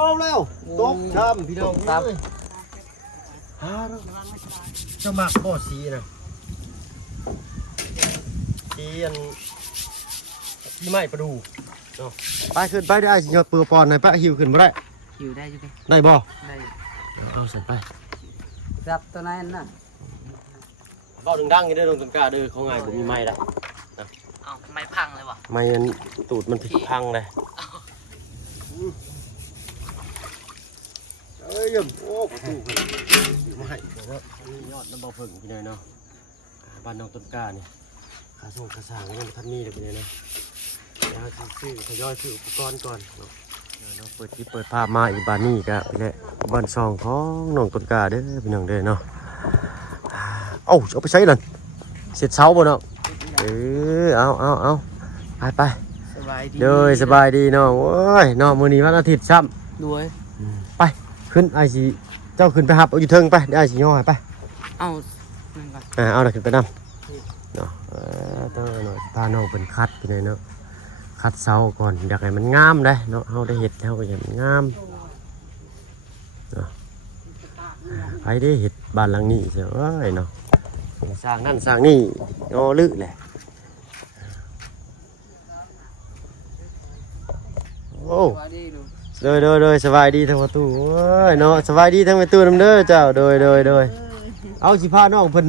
เอาแล้วตกช้ำพี่น้องครับจะหมักบ่อสีนะสีอันที่ไม่ประดูไปขึ้นไปได้สิยอดเปลือกปอนไหนปะหิวขึ้นมาได้หิวได้อยู่ดิได้บ่ได้เอาใส่ไปจับตัวนั้นน่ะเบาดังๆอย่างนี้ได้ลงต้นกล้าเด้อเขาไงผมมีไม้ละเอาไม้พังเลยวะไม้มันตูดมันผิดพังเลยเอ้ยโอ้ประตูอยู่มาให้บอกว่านี่ยอดน้ำเบาเพิ่งพี่นายเนาะบ้านน้องต้นกล้านี่ขาส่งกระสางยังทันนี่เลยพี่นายเนาะแล้วซื้อทยอยซื้ออุปกรณ์ก่อนเนาะเปิดที่เปิดภาพมาอีกบ้านนี่ก็เนี่ยบ้านซองของน้องต้นกล้าเด้อพี่น้องเด้อเนาะเอาไปใช้เลยเสร็จเช้าบ่เนาะเอาไปสบายดีเด้อสบายดีเนาะโอ้ยเนาะมื้อนี้วันอาทิตย์ซ้ำด้วยไปขึ้นไอ้สิเจ้าขึ้นไปหับเอาอยู่เทิงไปได้สิย่อไปเอาเอาน่ะขึ้นไปนำเนาะต้องหน่อยพาน้องเป็นคัดไปเลยเนาะคัดเสาก่อนอยากให้มันงามได้เนาะเฮาได้เฮ็ดเฮาก็อยากมันงามเนาะไปได้เฮ็ดบ้านหลังนี้เสียเอ้ยเนาะสร้างนั่นสร้างนี่โอ้ลึแหละโอ้โดยสบายดีทั้งประตูโอ้ยเนาะสบายดีทั้งประตูนำเด้อเจ้าโดยเอาสิพาน้องเพิ่น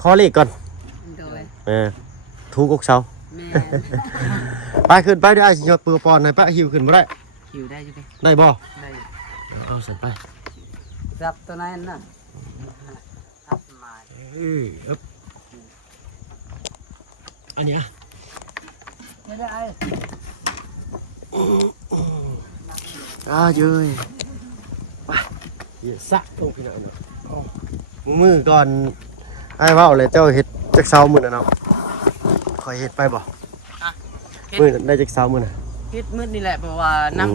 ขอเลขก่อนถูกอกเสาไปขึ้นไปได้สิยอดเปลือกปอนไหนปะหิวขึ้นมาได้หิวได้อยู่ดิได้บ่ได้เอาใส่ไปจับตัวนั้นน่ะอันนี้ไม่ได้เย้ยไปเยอะสักตรงพี่น้องเนาะมือก่อนไอ้เว้าเลยเจ้าเห็ดจักเสามื้อน่ะเนาะคอยเห็ดไปบ่มื้อได้จักเสามื้อน่ะเฮ็ดมื้อนี่แหละเพราะว่าน้ำ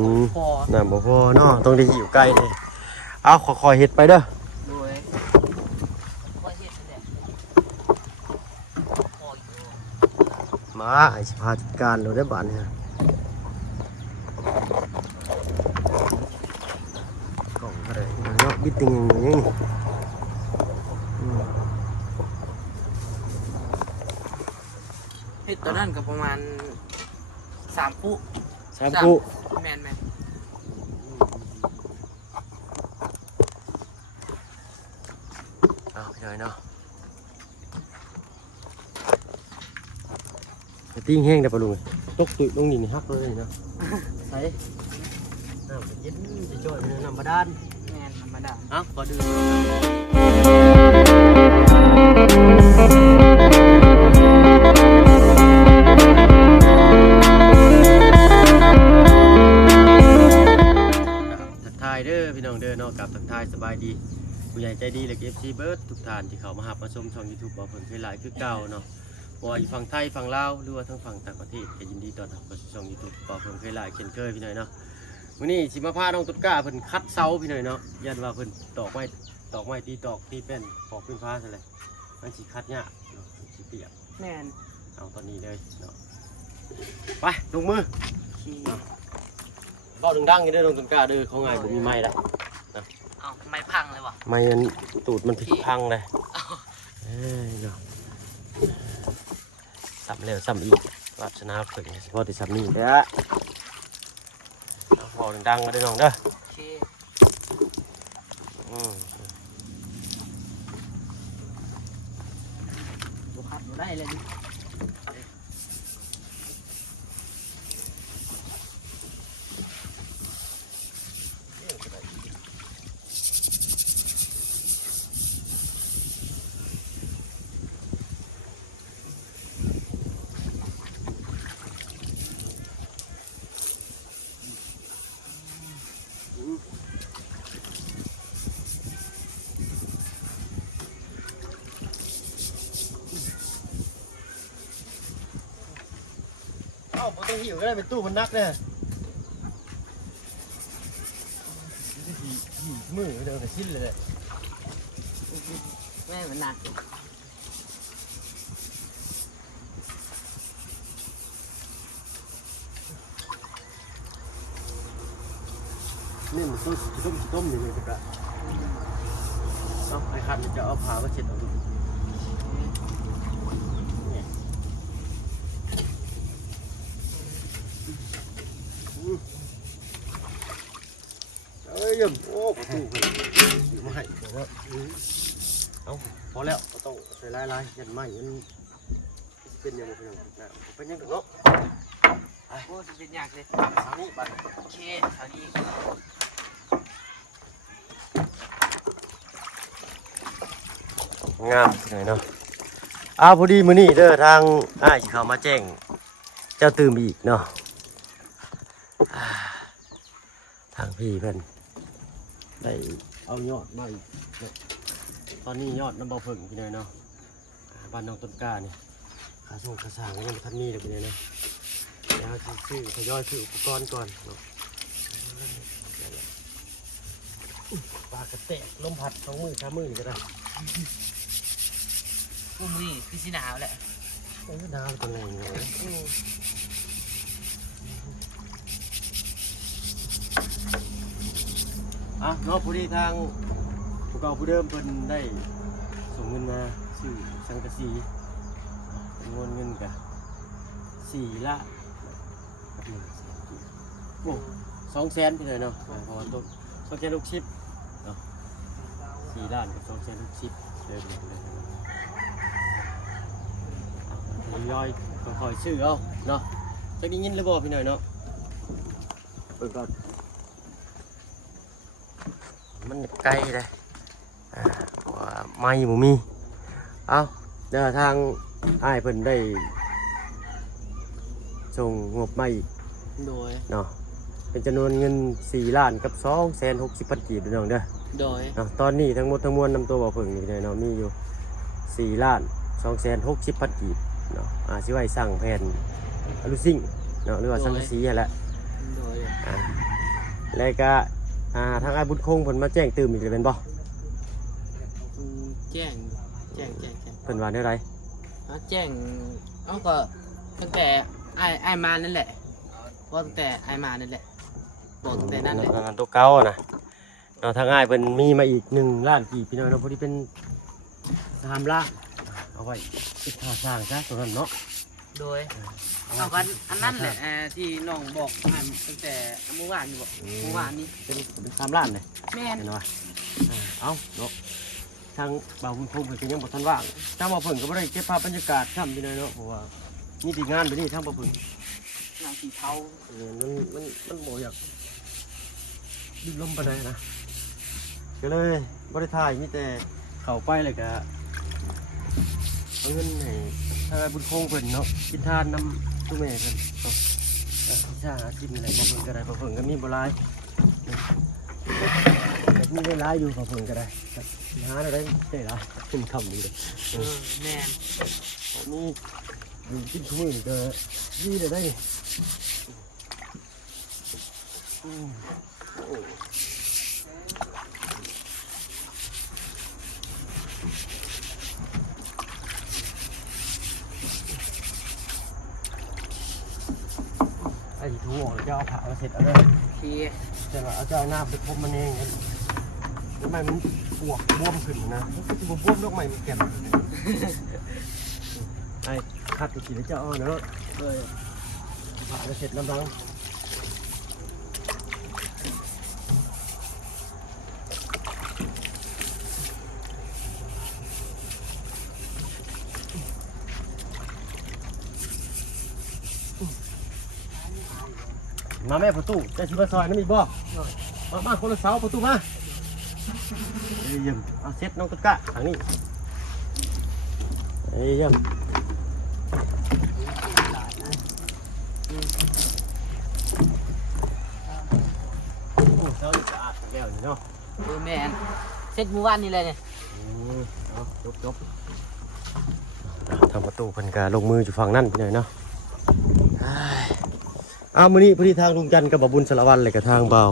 บ่พอเนาะต้องได้หิวใกล้เลยเอาคอยเห็ดไปเด้อมาไอ้สิพาจัดการเราได้บ้านเนี่ยกล่องอะไรเนาะบิดติงอย่างนี้เฮ็ดตัวนั้นก็ประมาณ3 ปุ๊แม่นเอาไปเลยเนาะติ้งแห้งได้ปะลุงตกตุ่ลงนี่ฮักเลยเนาะใส่น้ำเย็นจะจ่อยน้ำบาดาลแม่นธรรมดาขอดื่มทักทายเด้อพี่น้องเด้อเนาะกับทักทายสบายดีผู้ใหญ่ใจดีและเอฟซีเบิร์ดทุกท่านที่เขามาหับมาชมช่องยูทูบบอกเพิ่นเคยหลายคือเก่าเนาะว่าอยู่ฝั่งไทยฝั่งลาวหรือว่าทั้งฝั่งต่างประเทศก็ยินดีต้อนรับเข้าสู่ช่องยูทูบบอกเพิ่นเคยหลายเช่นเคยพี่หน่อยเนาะวันนี้สิมาพาน้องตุ๊กก้าเพิ่นคัดเสาพี่หน่อยเนาะยันว่าเพิ่นตอกไม้ตีแป้นปอกพื้นฟ้าซะเลยมันสิคัดยากเนาะสิเปียกแม่นเอาตอนนี้เลยเนาะไปลงมือเบาดังๆอย่างนี้ได้ลงตุ๊กก้าเด้อเขาไงผมมีไม้ละเอาไม้พังเลยวะไม้มันตูดมันผิดพังเลยเนาะซ้ำแล้วซ้ำอีกวัฒนาเพิ่งเฉพาะที่ซ้ำนี่เด้อพอดังๆก็ได้น้องเด้อบุคัดได้เลยผมต้องหิวก็ได้เป็นตู้มันนักเนี่ยมือเดินไปชิ้นเลยแม่มันหนัก นี่มันต้มอยู่นี่กะเอาไอ้คันจะเอาผ้ามาเช็ดเอาดูเนี่ยเอ้ยยังโอ้ประตูเพิ่นอยู่มาให้บอกว่าเอาพอแล้วก็ต้องใส่ลายยันไม้ยันเป็นยังไงเป็นยังเนาะ โอ้จะเป็นยากเลย ทางนี้บัด โอเคทางนี้ งามหน่อยเนาะพอดีมื้อนี้เด้อทางอ้ายสิเข้ามาแจ้งเจ้าตื่มอีกเนาะทางพี่เพิ่นได้เอายอดมาอีกเนาะตอนนี้ยอดน้ำบ่เพิ่งพี่น้อยเนาะบ้านน้องต้นกล้านี่ขาส่งขาสร้างยังบ่ทันมีเลยพี่น้อยเนาะแล้วสิซื้อทยอยซื้ออุปกรณ์ก่อนเนาะปลากระแตกลมพัด2 มือ 3 มือนี่ก็ได้ กูมือคือสิหนาวแหละ ดาวตัวไหนเนี่ยเนาะพอดีทางผู้เก่าผู้เดิมเพิ่นได้ส่งเงินมาซื้อสังกะสีจำนวนเงินกะ4 ล้านกับ100,000โอ้200,000พี่เลยเนาะเพราะว่าต้น200,000ลูกชิปเนาะ4 ล้านกับ200,000ลูกชิปเลยย่อยค่อยๆซื้อเอาเนาะจะได้ยินหรือบ่พี่หน่อยเนาะเปิดก่อนมันไกลเลยว่าไม่บ่มีเอาเดี๋ยวทางอ้ายเพิ่นได้ส่งงบมาอีก โดย เนาะเป็นจำนวนเงิน4 ล้านกับ260,000 กีบพี่น้องเด้อ โดย เนาะตอนนี้ทั้งหมดทั้งมวลนำตัวบ่เพิ่งนี่เนาะมีอยู่4 ล้าน260,000 กีบเนาะสิไว้สั่งแผ่นอลูซิ่งเนาะหรือว่าสังกะสีนั่นแหละ โดย แล้วก็ทางอ้ายบุญคงเพิ่นมาแจ้งตื่มอีกเลยเป็นบ่ แจ้งเพิ่นว่าได้ไร แจ้งเอาก็ตั้งแต่ไอ้มานั่นแหละว่าตั้งแต่ไอ้มานั่นแหละบอกตั้งแต่นั่นแหละ ตัวเก่าอะนะเนาะทางอ้ายเพิ่นมีมาอีก1 ล้านกีบพี่น้องเนาะพอดีเป็น3 ล้านเอาไว้ติดค่าสร้างซะตัวนั้นเนาะ โดยเอากันอันนั้นแหละที่น้องบอกตั้งแต่เมื่อวานนี่บอกเมื่อวานนี้ เป็น3 ล้านเลย แม่น เห็นว่าเอาเนาะทางบ่าวบุญคงเพิ่นก็ยังบ่ทันว่างทางบ่าวเพิ่นก็บ่ได้เก็บภาพบรรยากาศค่ำพี่น้องเนาะเพราะว่ามีแต่งานไปนี่ทางบ่าวเพิ่น นางสีเทา มันโมอยากดิ้นลมไปเลยนะก็เลยบริทายมีแต่เข่าไปเลยก็เอาเงินให้ถ้าบุญคงเพิ่นเนาะกินทานน้ำตู้แม่เพิ่นเนาะชากินอะไรบ่เพิ่นก็ได้บ่เพิ่นก็มีบ่หลายแต่มีได้หลายอยู่บ่เพิ่นก็ได้หาได้ได้หลายเป็นคำนี้เลย แม่น นี่อยู่กินทุกมื้อนี่ก็ดีได้นี่ไอ้ทูออกจะเอาผ่ามาเสร็จเอาเลย ที จะเอาจะเอาหน้าไปพบมันเองแล้วมันปวกบวมขึ้นนะบวมโรคใหม่มันแก่นไอ้ขัดไปกินแล้วจะเอาเนาะเลยผ่ามาเสร็จน้ำรังมาแม่ประตูจะชิบะซอยน้ำอีกบ่มาคนละเสาประตูมาเยี่ยมเอาเซ็ตน้องตุ๊กตาทางนี้เยี่ยมเสาสะอาดแล้วนี่เนาะ แม่นเสร็จเมื่อวานนี้เลยเนี่ย เอาจบทำประตูเพิ่นก็ลงมืออยู่ฝั่งนั่นไปหน่อยเนาะมื้อนี้พอดีทางลุงจันทร์กับบ่าวบุญสารวัตรเลยกับทางบ่าว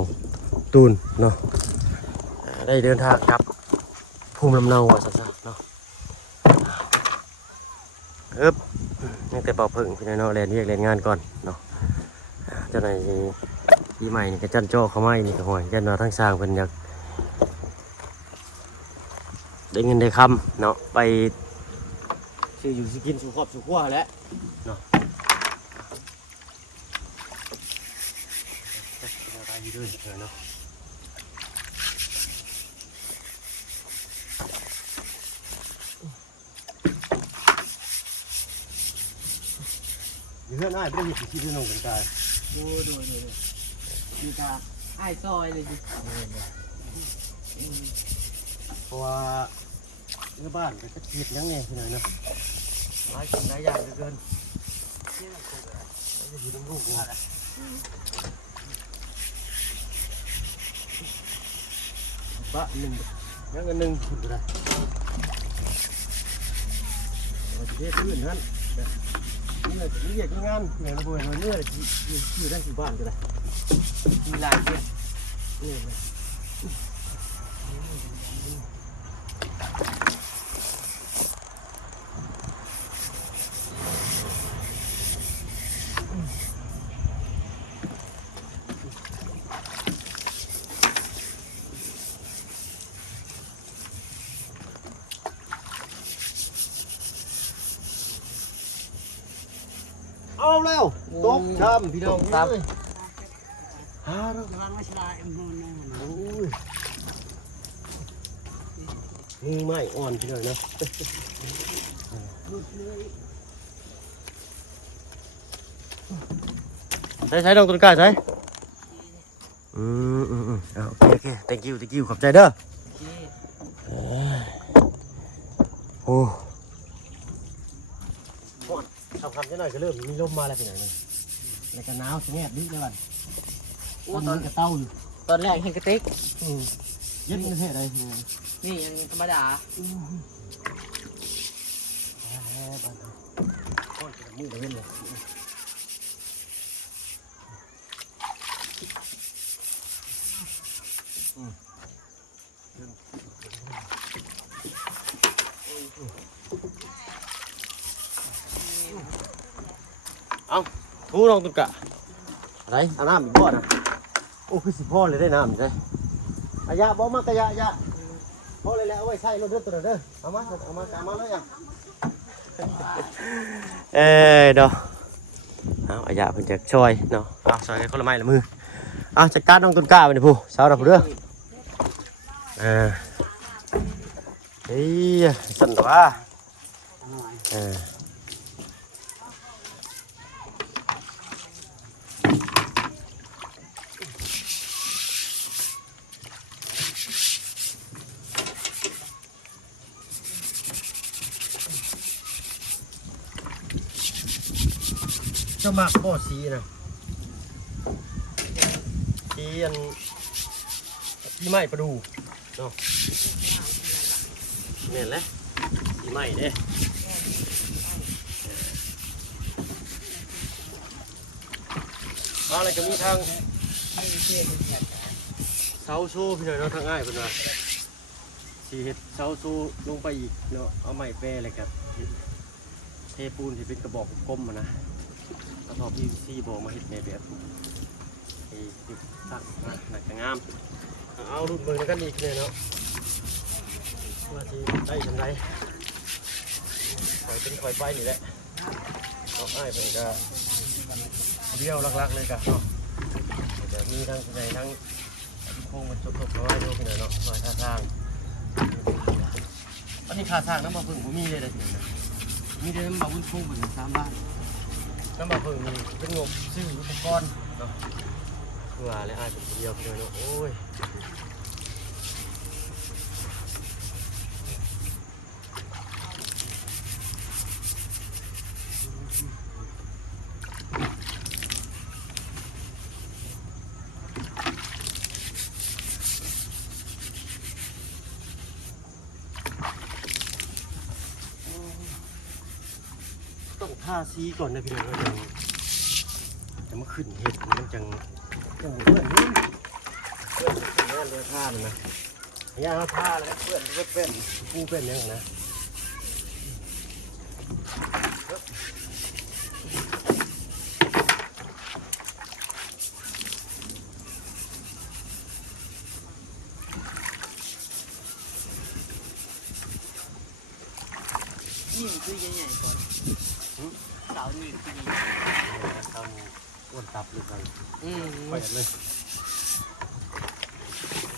ตูนเนาะได้เดินทางครับภูมิลำเนาว่าซะเนาะยังแต่บ่าวเพิ่งพี่น้อยเนาะแล่นเวียกแล่นงานก่อนเนาะเจ้าหน่อย ปีใหม่นี่ก็จันโจ้เขาไม่นี่ก็ห่วยยันว่าทั้งสร้างเป็นอยากได้เงินได้คำเนาะไปซื้ออยู่สิกินสู่ครอบสู่ครัวแหล้วเนาะได้ด้วยเนาะเพื่อนอ้ายไม่ได้มีที่ที่น้องกันตายดูมีตาไอ้ซอยเลยดิ เพราะว่าเนื้อบ้านก็จะเก็บยังไงขนาดนั้นหลายสิ่งหลายอย่างเหลือเกินจะอยู่น้ำลูกว่าบะหนึ่งยังกันหนึ่งคุณก็ได้เราจะเทพื้นนั้นนี่เลยนี่อยากงานอย่างระเบิดเนื้ออยู่ได้ที่บ้านก็ได้มีลายเยอะ นี่เลยเอาแล้วตกช้ำพี่น้องครับฮาเราโอ้ยมือไม้อ่อนพี่น้องนะใช้ดองต้นกล้าใช้โอเค thank you ขอบใจเด้อโอ้ทำจะหน่อยก็เริ่มมีลมมาแล้วพี่น้องนี่แล้วก็หนาวแงบดิเลยวันตอนนี้ก็เต้าอยู่ ตอนแรกเห็นกระติก เย็บประเทศอะไรนี่ยังธรรมดามือเล่นเลยเอาทูลองตุกกะอะไรเอาน้ำอีกบ่อนะโอ้คือสิพ่อเลยได้น้ำใช่อายะบ่มากะยะพ่อเลยแหละเอาไว้ใส่รถเด้อตัวเด้อเอามาเลยอ่ะเนาะเอาอายะเพิ่นจะช่วยเนาะเอาช่วยกันคนละไม้ละมือเอาจัดการน้องตุนกะไปนี่ผู้สาวเราผู้เด้อเฮ้ยสั่นว่าจะมักบ่สีนะสีอันที่ไม้ประดูเนาะเนี่ยแหละสีไม้เด้อะไรก็มีทางเสาโซ่พี่หน่อยเนาะทางง่ายเป็นว่าสีเห็ดเสาโซ่ลงไปอีกเนาะเอาไม้แปรอะไรกันเทปูนที่เป็นกระบอกกลมนะแล้วพอพี่ซีบอกมาเห็ดในแบบติดตั้งหนักงามเอารุ่นเบอร์กันอีกเลยเนาะว่าที่ได้ทำไรคอยเป็นคอยไปนี่แหละเอาไอ้เป็นก็เดี่ยวลักๆเลยกันเนาะจะมีทั้งใหญ่ทั้งโค้งมันจบๆน้อยดูไปหน่อยเนาะซอยท่าทางอันนี้ค่าทางน้ำมาพึ่งผมมีเลยมีได้น้ำมาวุ้นโค้งเหมือน3 บาทน้ำมาพึ่งมีเป็นงบซื้ออุปกรณ์เนาะเพื่ออะไรอ้ายเป็นเดียวไปเลยเนาะโอ้ยต้องทาสีก่อนนะพี่น้องว่าจะมาขึ้นเห็ดมันจังเพื่อนนี่เพื่อนงานเรือท่าเลยนะงานท่าเลยเพื่อนเป็นผู้เป็นยังไงนะ นี่คือใหญ่ๆก่อนเสานี่คือใหญ่ ตอนอ้วนตับเลยกัน ๆ ไปเลย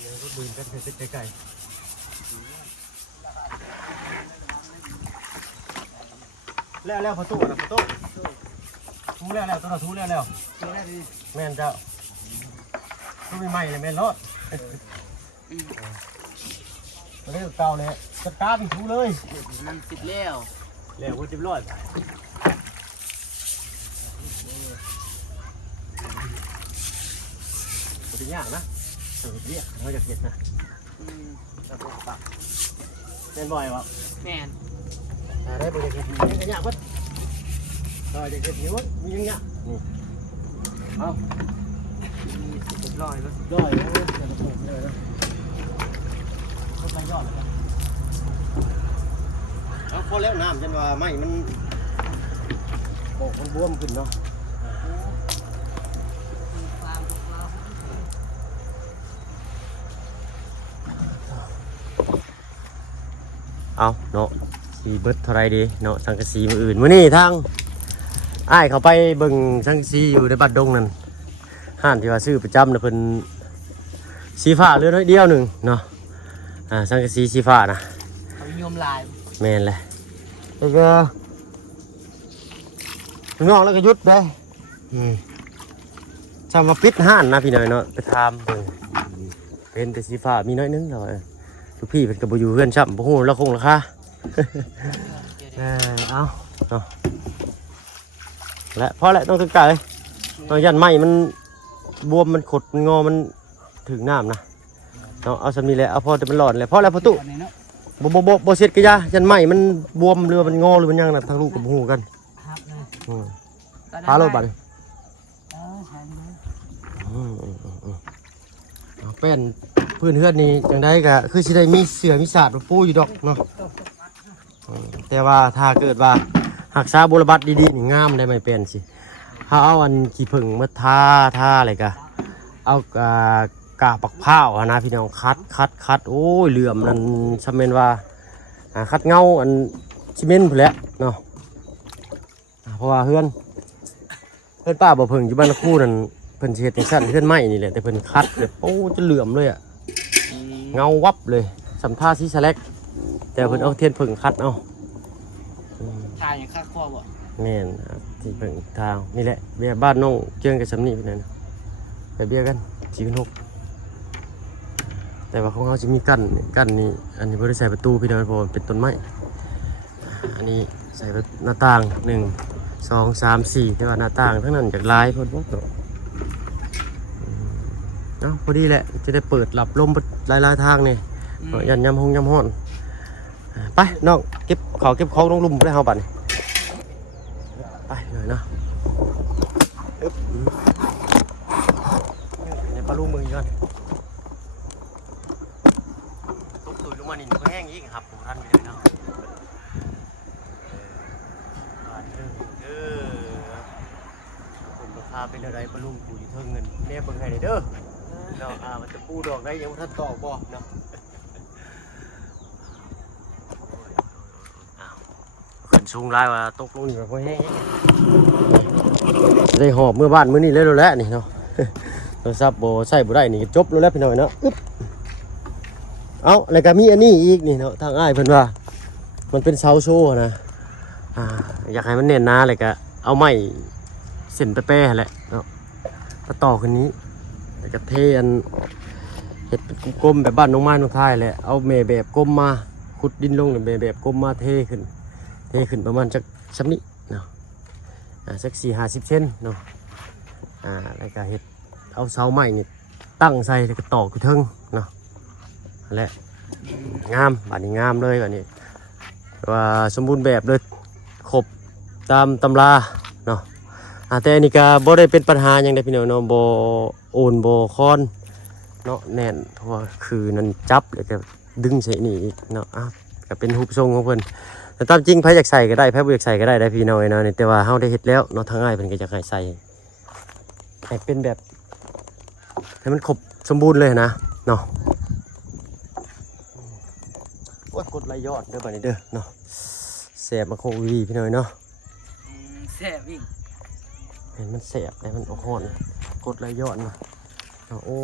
ยังก็บินกันเป็นไก่แล้วประตูนะประตูทูแล้วตัวเราทูแล้ว ตัวแรกดิ แม่นเจ้าทูใหม่ๆเลยแม่นรอดตัวนี้เก่าเลยจัดการทูเลย มันติดแล้ว แล้วก็จะรอดเป็นยากนะเรียกเขาจะเก็บนะระบบปากเป็นบ่อยวะ แมน ได้บริเก็บมีกันยากวัดจะเก็บเยอะมีกันยากนี่เอา มีสุดร้อยแล้ว ย่อยแล้วจะระบบเลยนะก็ไปยอดเลยเอาพอแล้วน้ำจนว่าไม่มันโบกมันบวมขึ้นเนาะ ความพวกเรา เอาเนาะสีเบิดเท่าไรดีเนาะสังกะสีมืออื่นมื้อนี้ทางอ้ายเขาไปเบิ่งสังกะสีอยู่ในบัดดงนั่นห้านที่ว่าซื้อประจำนะเพิ่นสีฟ้าเหลือน้อยเดียวหนึ่งเนาะสังกะสีสีฟ้านะ เขานิยมลาย แม่นเลยแล้วก็น้องแล้วก็หยุดได้จำว่าปิดห้านนะพี่น้อยเนาะไปทำเป็นแต่สีฟ้ามีน้อยนึงแล้วทุกพี่เป็นกระบุอยู่เพื่อนช่ำบ่ฮู้แล้วคงราคา เอาเนาะและพอแหละต้องตึกไก่ต้องยันไม้มันบวมมันขดมันงอมันถึงน้ำนะเนาะเอาสำนีแหละเอาพอจะมันหลอดเลยพอแล้วประตูโบเสร็จก็ยายันไม้มันบวมเรือมันงอหรือมันยังนะทางลูกกับหูกันพาโลบันแป้นเพื่อนเฮือนนี่จังได้ก็คือสิได้มีเสือมีศาสตร์ปูอยู่ดอกเนาะแต่ว่าถ้าเกิดว่าหักษาบุรบัตดีๆนี่งามได้ไม่เป็นสิถ้าเอาอันขี้ผึ่งมาทาอะไรกะเอากาปักผ้าวนะพี่น้องคัดโอ้ยเหลื่อมนั่นชำเมนว่าคัดเงาอันชิเมนพุ่นแหละเนาะเพราะว่าเพื่อนป้าบ่เพิ่งอยู่บ้านละคู่นั่นเพิ่นเฮ็ดจังซั่นเพื่อนไม้นี่แหละแต่เพิ่นคัดแบบโอ้จะเหลื่อมเลยอะเงาวับเลยสัมท่าซีสแลกแต่เพิ่นเอาเทียนผึ่งคัดเอาทายอย่างข้าข้อบ่ แม่นที่ผึ่งทางนี่แหละเบียร์บ้านน้องเจียงกับสำนีพี่นั่นไปเบียร์กัน4,600แต่ว่าของเขาจะมีกั้นนี่อันนี้บ่ได้ใส่ประตูพี่น้องเพราะเป็นต้นไม้อันนี้ใส่หน้าต่าง1 2 3 4แต่ว่าหน้าต่างทั้งนั้นจากลายเพิ่นบ่เนาะพอดีแหละจะได้เปิดหลับลมหลายทางนี่ยันยำห้อนไปน้องเก็บของลงลุมได้เฮาบัดนี่ไปหน่อยเนาะในปลาลูกมือก่อนตกตุ๋ยลงมานี่ก็แห้งอีกครับผมท่านไม่ได้เนาะผมราคาเป็นอะไรปลาลูกกูอยู่เท่าเงินแน่เบิ่งให้เด้อเนาะมันจะปูดอกได้ยังท่านตอกบ่เนาะขึ้นสูงไล่ว่าตกลงนี่ก็แห้งได้หอบเมื่อบ้านมื้อนี้เลยแล้วแหละนี่เนาะโทรศัพท์บ่ใช้บ่ได้นี่จบแล้วพี่น้อยเนาะอึ๊บเอาแล้วก็มีอันนี้อีกนี่เนาะทางอ้ายเพิ่นว่ามันเป็นเสาโซ่นะอยากให้มันเน้นหนาเลยก็เอาไม้เส้นแป้ๆแหละเนาะมาต่อขึ้นนี้แล้วก็เทอันเฮ็ดเป็นกลมๆแบบบ้านน้องไม้น้องท้ายแหละเอาแม่แบบกลมมาขุดดินลงแม่แบบกลมมาเทขึ้นประมาณจักชั้นนี้เนาะสัก40-50 เซนเนาะแล้วก็เฮ็ดเอาเสาไม้นี่ตั้งใส่แล้วก็ตอกอยู่เทิงเนาะนั่นแหละงามบ้านนี้งามเลยบ้านนี้ว่าสมบูรณ์แบบเลยครบตามตำราเนาะแต่อันนี้ก็บ่ได้เป็นปัญหาหยังได้พี่น้องเนาะบ่โอนบ่คอนเนาะแน่นเพราะว่าคือนั้นจับแล้วก็ดึงใส่นี่อีกเนาะก็เป็นรูปทรงของเพิ่นแต่ตามจริงไผอยากใส่ก็ได้ไผบ่อยากใส่ก็ได้พี่น้องเนาะแต่ว่าเฮาได้เฮ็ดแล้วเนาะทางอ้ายเพิ่นก็อยากให้ใส่ให้เป็นแบบให้มันครบสมบูรณ์เลยนะเนาะโอ้ยกดไหลยอดเด้อบัดนี้เด้อเนาะ สบมาโควีพี่น้อยเนาะ แซ่บอีก เห็นมันแสบแต่มันอ่อนกดไหลย้อนมาโอ้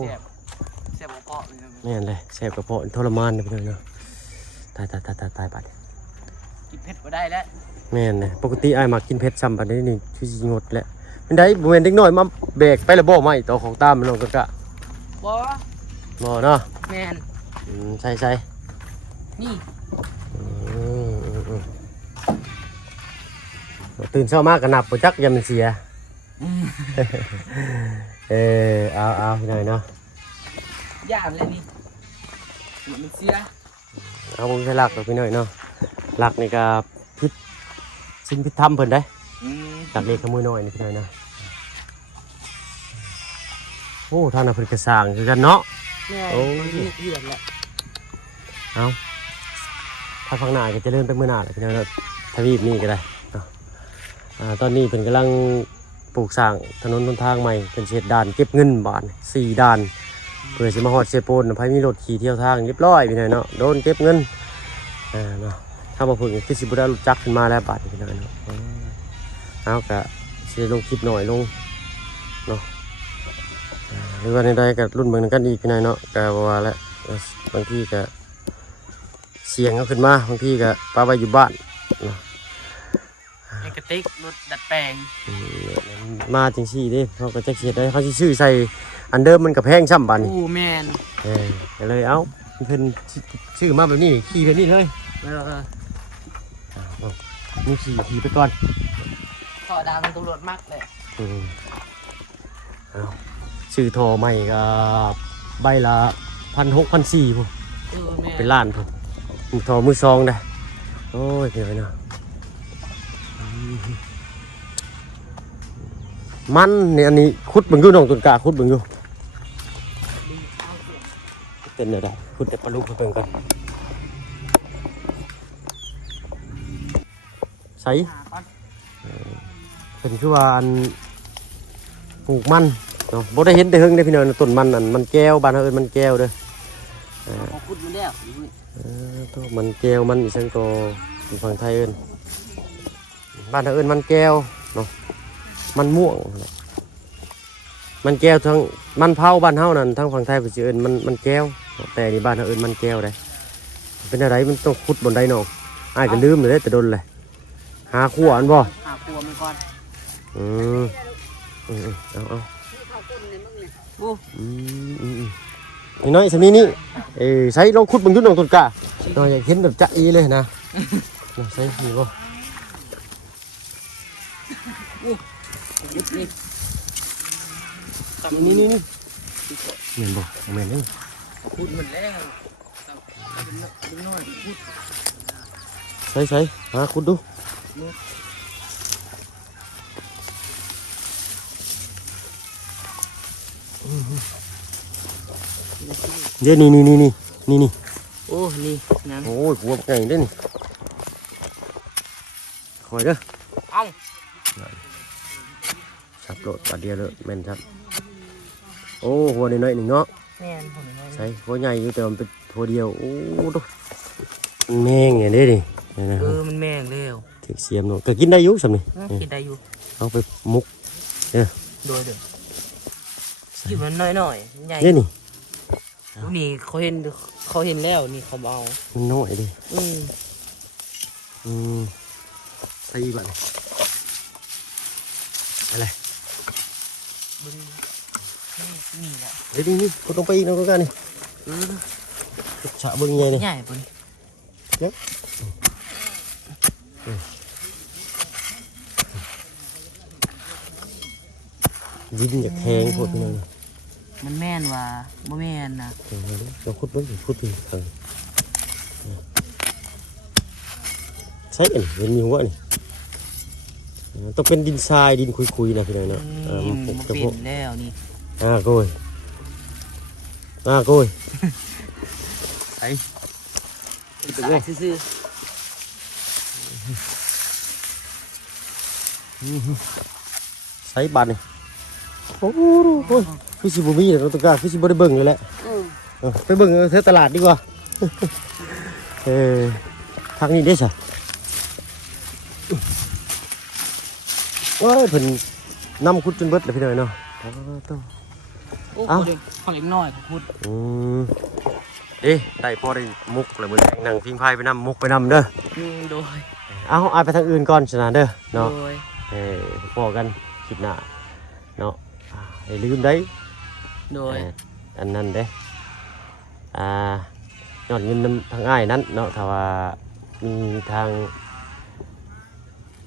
แซ่บเกาะเลยนะ แม่นเลยแสบกระเพาะทรมานเลยพี่น้อยเนาะตายบัด กินเผ็ดบ่ได้แล้ว แม่นเลยปกติอ้ายมักกินเผ็ดซ้ำบัดนี้นี่คือสิงดแหละเป็นได้บ่แม่นเด็กน้อยมาแบกไปแล้วบ่ไหมต่อของตามน้องกะ บ่ บ่เนาะ แม่น ใส่ นี่ ตื่นเช้ามากก็นับบ่จักยามมันเสียเอาพี่น้อยเนาะ ย่างเลยนี่มันเสีย เอาผมใช้หลักกับพี่น้อยเนาะหลักนี่ก็พิษสิ่งพิษทำเพิ่นได้หลักเล็กขโมยน้อยนี่พี่น้อยเนาะโอ้ท่านน่ะเพิ่นก็สร้างคือกันเนาะ โอ้ยเดือดละ เอาถ้าฟังหน้าก็จะเริ่มไปมื้อหน้าแหละพี่น้อยเนาะทวีปนี่ก็ได้เนาะตอนนี้เพิ่นกำลังปลูกสร้างถนนหนทางใหม่เป็นเศษด่านเก็บเงินบาท4ด่านเพื่อสิมาฮอดเซโปนไผมีรถขี่เที่ยวทางเรียบร้อยพี่น้อยเนาะโดนเก็บเงินเนาะถ้าบ่พึ่งคือสิบ่ได้รู้จักขึ้นมาแล้วบาดนี้พี่น้อยเนาะเอาก็สิลงคลิปหน่อยลงเนาะหรือว่าในใดก็รุ่นเบิ่งกันอีกพี่น้อยเนาะก็ว่าแล้วบางทีก็เสียงเอาขึ้นมาบางทีก็ปาไว้อยู่บ้านเนาะ ไอ้กระติกรถดัดแปลง มาจังซี่เด้เขาก็จะเขียนได้เขาสิซื้อใส่อันเดิมมันก็แพงช่ำบาดนี้ อู้แม่น ก็เลยเอ้าเพิ่นชื่อมาแบบนี้ขี่แบบนี้เลยมีขี่ไปก่อน ขอดาวตำรวจมากเลย เอาชื่อโทรใหม่ก็ใบละ1,600 1,400พุ่น แม่ เป็นล้านพุ่นโทรมือซองได้โอ้ยเดี๋ยวนะมันเนี่ยอันนี้ขุดเบิ่งอยู่น้องต้นกล้าขุดเบิ่งอยู่เป็นอะไรขุดแต่ปลาลูกเบิ่งกันใส่เป็นคือว่าอันปลูกมันเนาะบ่ได้เห็นแต่เฮิงได้พี่น้องต้นมันอันมันแก้วบ้านเฮาเอิ้นมันแก้วเด้อ เขาขุดมันแล้ว ตัวมันแก้วมันอีสังก็อยู่ฝั่งไทยเอิ้นบ้านเฮาเอิ้นมันแก้วเนาะมันม่วงมันแก้วทั้งมันเผาบ้านเฮานั่นทั้งฝั่งไทยเพิ่นสิเอิ้นมันแก้วแต่นี่บ้านเฮาเอิ้นมันแก้วได้เป็นอะไรมันต้องขุดบนใดเนาะอ้ายก็ลืมเลยแต่โดนเลยหาขั้วอันบ่ หาครัวมันก่อน เอา อู้ นี่น้อยสำนี้นี่ใช้ลองขุดบนยุทธน้องต้นกล้าน้อยอยากเห็นแบบจะอีเลยนะใช้นี่บ่ ยึดนี่ นี่เหม็นบ่เหม็นนี่ ขุดมันแล้วดึงน้อยขุด ใช้หาขุดดูเดี๋ยวนี่ โอ้นี่งั้น โอ้ยหัวไงเด้นี่คอยเด้อ เอ้า ชับโลดปลาเดียวเลยแม่นครับโอ้หัวน้อยๆหนึ่งเนาะ แม่นผมน้อย ใช่หัวใหญ่อยู่แต่มันเป็นหัวเดียวโอ้ดูแมงอย่างนี้ดิ มันแม่งแล้ว เทียเสียมเนาะก็กินได้อยู่สำนี่ กินได้อยู่ เอาไปมุก โดยเด้อกินมันน้อยๆใหญ่ เนี่ยนี่ นี่เขาเห็นแล้วนี่เขาเอา มันน้อยดิใส่บัตรอะไร บึ้งนี่แหละ เดี๋ยวนี่กดลงไปอีกนะทุกท่านนี่ฉะเบิ้งใหญ่นี่ ใหญ่ปุ่น ดินอยากแทงพวกพี่น้อง มันแม่นว่าบ่แม่นนะ เราขุดเบิ้งขุดดิใช่กันเห็นมีหัวนี่ต้องเป็นดินทรายดินคุยๆนะพี่น้องเนาะ มันเป็นแล้วนี่ โกยไอ้ ตายซื่อ ใส่บัตรนี่โอ้โหคือสิบุมีเลยเราต้องการคือสิบุได้เบิ่งเลยแหละไปเบิ่งเธอตลาดดีกว่าทางนี้ได้ใช่ โอ้ยเพิ่นนำคุดจนเบิดเลยพี่น้อยเนาะ โอ้ เอ้า โหเด็กฝั่งเล็กน้อยเขาพูด เอ๊ะได้พอได้มุกแล้วมื้อแรงนั่งพิงไพ่ไปนำมุกไปนำเด้อ โดย เอาอายไปทางอื่นก่อนชนะเด้อ โด เนาะ ย พอกันคลิปหน้าเนาะอย่าลืมได้ โดย อันนั้นเด้ยอดเงินนำทางอ้ายนั้นเนาะถ้าว่ามีทาง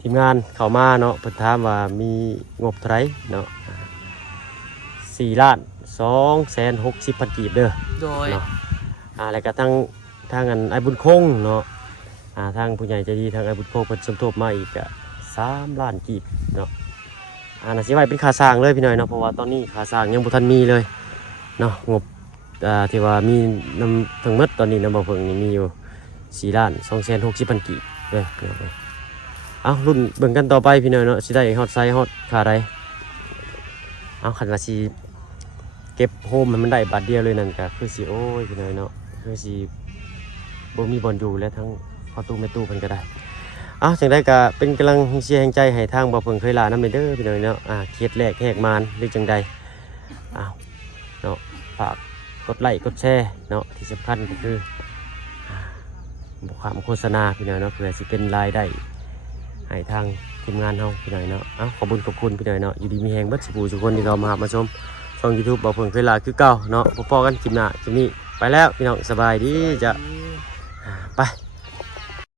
ทีมงานเข้ามาเนาะเพิ่นถามว่ามีงบเท่าไหร่เนาะ4,260,000 กีบเด้อ โดย เนาะแล้วก็ทางอันไอ้บุญคงเนาะทางผู้ใหญ่ใจดีทางไอ้บุญคงเพิ่นสมทบมาอีกก็3 ล้านกีบเนาะน่าสิไว้เป็นค่าสร้างเลยพี่น้อยเนาะเพราะว่าตอนนี้ค่าสร้างยังบ่ทันมีเลยเนาะงบที่ว่ามีนำทั้งหมดตอนนี้นำบ่เพิ่งนี่มีอยู่4,260,000 กีบเด้อพี่น้อยเอารุ่นเบิ่งกันต่อไปพี่น้อยเนาะสิได้ฮอดไซส์ฮอดค่าใดเอาคันว่าสิเก็บโฮมให้มันได้บาทเดียวเลยนั่นก็คือสิโอ้ยพี่น้อยเนาะคือสิบ่มีบ่อนอยู่และทั้งพอตู้แม่ตู้เพิ่นก็ได้จังได๋ก็เป็นกำลังเชียร์แรงใจให้ทางบ่เพิ่งเคยลานำเด้อพี่น้อยเนาะเคสแรกแหกมานหรือจังใดเนาะฝากกดไลค์กดแชร์เนาะที่สำคัญก็คือบ่ความโฆษณาพี่น้อยเนาะเพื่อสิเป็นรายได้ให้ทางทีมงานเฮาพี่น้อยเนาะขอบคุณพี่น้อยเนาะอยู่ดีมีแฮงเบิดสุผู้ทุกคนที่เข้ามาหามาชมช่อง YouTube บ่เพิ่งเคยลาคือเก่าเนาะพบกันคลิปหน้าคลิปนี้ไปแล้วพี่น้องสบายดีจ้ะไป